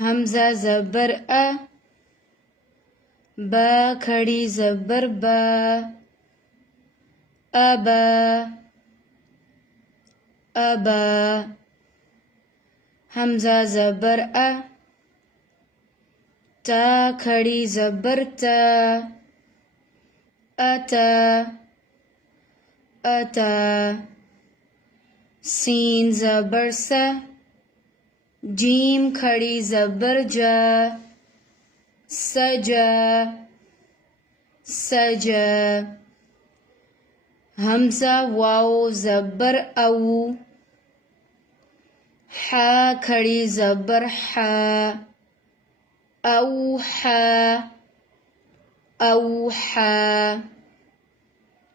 حمزہ زبر ا، با کھڑی زبر با، ابا ابا. حمزہ زبر ا، تا کھڑی زبر تا، اتا اتا. سین زبر سا، جیم کھڑی زبر جا، سجا سجا. حمزہ واو زبر او، حا کھڑی زبر حا، اوحا اوحا.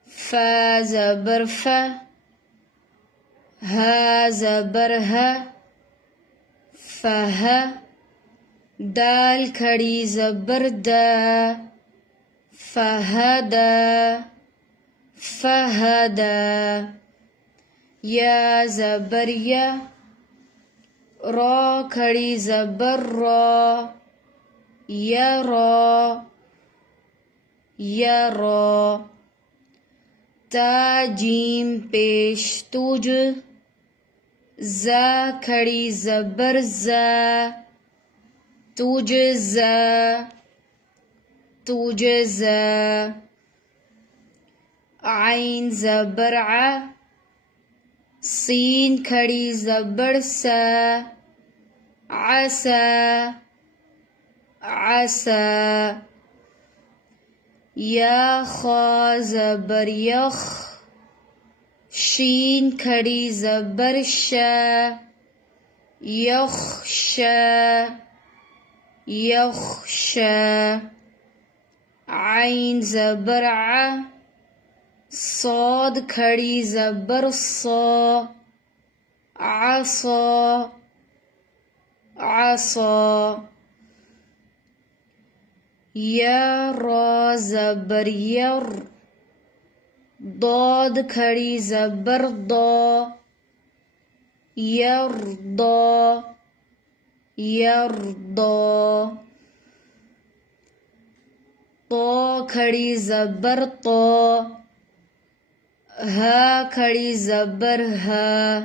فا زبر فا، ہا زبر ہا، فہا. دال کھڑی زبر دا، فہدا فہدا. یا زبر یا، را کھڑی زبر را، یرا یرا. تا جیم پیش توج، زا کھڑی زبر زا، تجزا تجزا. عین زبر ع، سین کھڑی زبر سا، عسا عسا. یا خا زبر یخ، شین کھڑی زبر شا، یخشا یخشا. عین زبر ع، صاد کھڑی زبر صا، عصا عصا. یا را زبر یر، ضاد کھڑی زبر ضا، یرضا یرضا. طا کھڑی زبر طا، ہا کھڑی زبر ہا،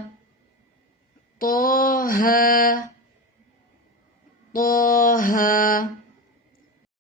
طاہا طاہا.